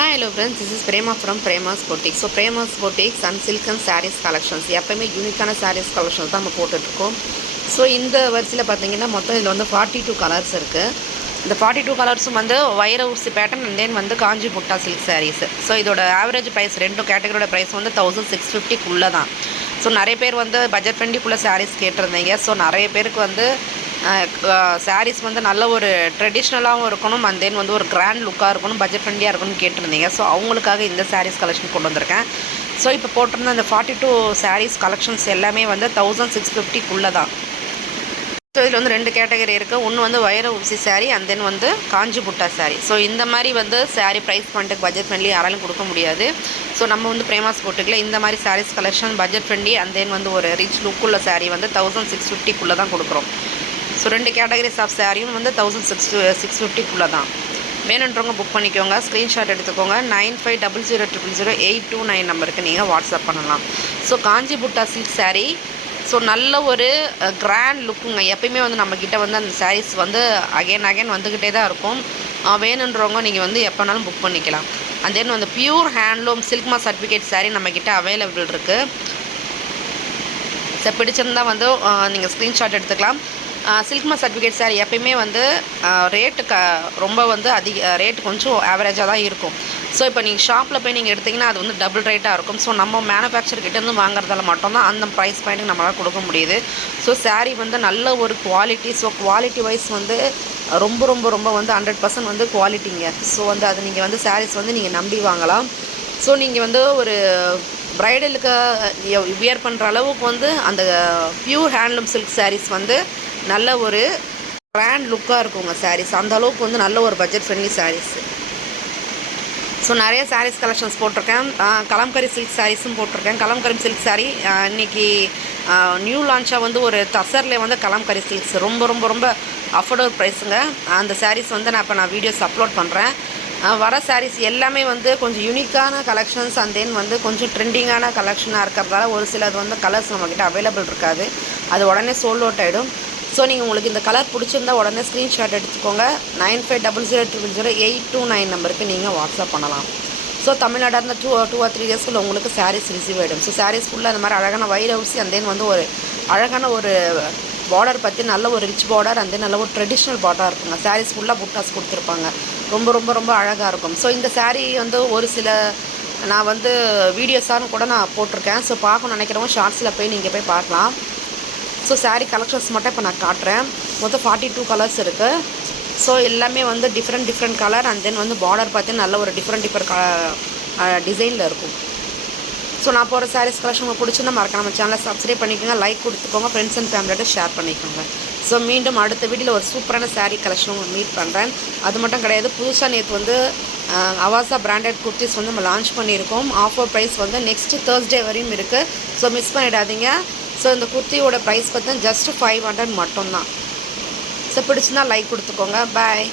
Hi, hello friends. This is Prema from Prema's Boutique. So Prema's Boutique and silk and sarees collections. எப்பவுமே யூனிக்கான sarees collections தான் நம்ம போட்டுட்ருக்கோம். So இந்த வரிசையில் பார்த்தீங்கன்னா மொத்தம் இதில் வந்து 42 கலர்ஸ் இருக்குது. இந்த 42 கலர்ஸும் வந்து வைர ஊசி பேட்டர்ன் அண்ட் தென் வந்து காஞ்சி புட்டா சில்க் சாரீஸ். ஸோ இதோட ஆவரேஜ் ப்ரைஸ் ரெண்டும் கேட்டகரியோட ப்ரைஸ் வந்து 1650 தான். ஸோ நிறைய பேர் வந்து பட்ஜெட் ஃப்ரெண்ட்லிக்குள்ளே சாரீஸ் கேட்டிருந்தீங்க. ஸோ நிறைய பேருக்கு வந்து சாரீஸ் வந்து நல்ல ஒரு ட்ரெடிஷ்னலாகவும் இருக்கணும் அண்ட் தென் வந்து ஒரு கிராண்ட் லுக்காக இருக்கணும், பட்ஜெட் ஃப்ரெண்ட்லியாக இருக்கணும்னு கேட்டிருந்தீங்க. ஸோ அவங்களுக்காக இந்த சாரீஸ் கலெக்ஷன் கொண்டு வந்திருக்கேன். ஸோ இப்போ போட்டிருந்த இந்த 42 சாரீஸ் கலெக்ஷன்ஸ் எல்லாமே வந்து 1650 தான். ஸோ இதில் வந்து 2 கேட்டகரி இருக்குது. ஒன்று வந்து வைர ஊசி சாரீ அண்ட் தென் வந்து காஞ்சி புட்டா சாரீ. ஸோ இந்த மாதிரி வந்து சாரீ ப்ரைஸ் பண்ணிட்டு பட்ஜெட் ஃப்ரெண்ட்லி யாராலும் கொடுக்க முடியாது. ஸோ நம்ம வந்து பிரேமாஸ் போட்டுக்கல இந்த மாதிரி saris collection budget friendly and then வந்து ஒரு ரிச் லுக்குள்ள சாரீ வந்து 1650 தான் கொடுக்குறோம். ஸோ 2 கேட்டகரிஸ் ஆஃப் சாரியும் வந்து 1650 தான். வேணுன்றவங்க புக் பண்ணிக்கோங்க, ஸ்க்ரீன்ஷாட் எடுத்துக்கோங்க. 9500000829 நம்பருக்கு நீங்கள் வாட்ஸ்அப் பண்ணலாம். ஸோ காஞ்சி புட்டா சில்க் சாரீ ஸோ நல்ல ஒரு கிராண்ட் லுக்குங்க. எப்பயுமே வந்து நம்மக்கிட்ட வந்து அந்த சாரீஸ் வந்து அகைன் வந்துக்கிட்டே தான் இருக்கும். வேணுன்றவங்க நீங்கள் வந்து எப்போனாலும் புக் பண்ணிக்கலாம். அண்ட் தென் வந்து pure handloom silk mark certificate sari நம்மக்கிட்ட அவைலபிள் இருக்குது. ஸோ பிடிச்சிருந்தால் வந்து நீங்கள் ஸ்க்ரீன்ஷாட் எடுத்துக்கலாம். சில்க் மார்க் சர்டிஃபிகேட் சாரீ எப்பயுமே வந்து ரேட்டு ரொம்ப வந்து ரேட்டு கொஞ்சம் ஆவரேஜாக தான் இருக்கும். ஸோ இப்போ நீங்கள் ஷாப்பில் போய் நீங்கள் எடுத்திங்கன்னா அது வந்து டபுள் ரேட்டாக இருக்கும். ஸோ நம்ம மேனுஃபேக்சர்கிட்டேருந்து வாங்குறதால மட்டும்தான் அந்த ப்ரைஸ் பாயிண்ட்டுக்கு நம்மளால் கொடுக்க முடியுது. ஸோ சாரீ வந்து நல்ல ஒரு குவாலிட்டி. ஸோ குவாலிட்டி வைஸ் வந்து ரொம்ப வந்து 100% வந்து குவாலிட்டிங்க. ஸோ வந்து அது நீங்கள் வந்து சாரீஸ் வந்து நீங்கள் நம்பி வாங்கலாம். ஸோ நீங்கள் வந்து ஒரு ப்ரைடலுக்கு வியர் பண்ணுற அளவுக்கு வந்து அந்த பியூர் ஹேண்ட்லூம் சில்க் சாரீஸ் வந்து நல்ல ஒரு கிராண்ட் லுக்காக இருக்குங்க சாரீஸ். அந்த அளவுக்கு வந்து நல்ல ஒரு பட்ஜெட் ஃப்ரெண்ட்லி சாரீஸ். ஸோ நிறைய சாரீஸ் கலெக்ஷன்ஸ் போட்டிருக்கேன். கலம்கரி சில்க் சாரீஸும் போட்டிருக்கேன். கலம்கரி சில்க் சாரீ இன்றைக்கி நியூ லான்ச்சாக வந்து ஒரு தசர்லேயே வந்து கலம்கரி சில்க்ஸ் ரொம்ப அஃபோர்டபுள் ப்ரைஸுங்க. அந்த சாரீஸ் வந்து நான் வீடியோஸ் அப்லோட் பண்ணுறேன். வர சாரீஸ் எல்லாமே வந்து கொஞ்சம் யூனிக்கான கலெக்ஷன்ஸ் அண்ட் தென் வந்து கொஞ்சம் ட்ரெண்டிங்கான கலெக்ஷனாக இருக்கிறதால ஒரு சிலது வந்து கலர்ஸ் நம்மக்கிட்ட அவைலபிள் இருக்காது. அது உடனே சோல்ட் அவுட் ஆகிடும். ஸோ நீங்கள் உங்களுக்கு இந்த கலர் பிடிச்சிருந்தா உடனே ஸ்க்ரீன்ஷாட் எடுத்துக்கோங்க. 9500000829 நம்பருக்கு நீங்கள் வாட்ஸ்அப் பண்ணலாம். ஸோ தமிழ்நாடாக இருந்தால் 2 or 3 டேஸ்க்குள்ள உங்களுக்கு சாரீஸ் ரிசீவ் ஆகிடும். ஸோ சாரீஸ் ஃபுல்லாக அந்த மாதிரி அழகான வைர ஊசி அண்ட் தென் வந்து ஒரு அழகான ஒரு பார்டர் பற்றி நல்ல ஒரு ரிச் பார்டர் அண்ட் தென் நல்ல ஒரு ட்ரெடிஷ்னல் பார்டராக இருக்குங்க. சாரீஸ் ஃபுல்லாக புட்டாஸ் கொடுத்துருப்பாங்க. ரொம்ப அழகாக இருக்கும். ஸோ இந்த சாரீ வந்து ஒரு சில நான் வந்து வீடியோஸானு கூட நான் போட்டிருக்கேன். ஸோ பார்க்கணும்னு நினைக்கிறவங்க ஷார்ட்ஸில் போய் நீங்கள் போய் பார்க்கலாம். ஸோ சாரீ கலெக்ஷன்ஸ் மட்டும் இப்போ நான் காட்டுறேன். மொத்தம் 42 கலர்ஸ் இருக்குது. ஸோ எல்லாமே வந்து டிஃப்ரெண்ட் கலர் அண்ட் தென் வந்து பார்டர் பார்த்தீங்கன்னா நல்ல ஒரு டிஃப்ரெண்ட் டிசைனில் இருக்கும். ஸோ நான் போகிற சாரீஸ் கலெக்ஷன் பிடிச்சிருந்தா மறக்காம நம்ம சேனலை சப்ஸ்கிரைப் பண்ணிக்கோங்க, லைக் கொடுத்துக்கோங்க, ஃப்ரெண்ட்ஸ் அண்ட் ஃபேமிலியோட ஷேர் பண்ணிக்கோங்க. ஸோ மீண்டும் அடுத்த வீடியோவில் ஒரு சூப்பரான சாரீ கலெக்ஷன் மீட் பண்ணுறேன். அது மட்டும் கிடையாது, புதுசாக நேற்று வந்து அவாசா பிராண்டட் குர்த்திஸ் வந்து நம்ம லான்ச் பண்ணியிருக்கோம். ஆஃபர் ப்ரைஸ் வந்து நெக்ஸ்ட் தேர்ஸ்டே வரையும் இருக்குது. ஸோ மிஸ் பண்ணிடாதீங்க. ஸோ இந்த குர்த்தியோட ப்ரைஸ் பார்த்தீங்கன்னா ஜஸ்ட் 500 மட்டும்தான். ஸோ பிடிச்சிருந்தா லைக் கொடுத்துக்கோங்க. பாய்.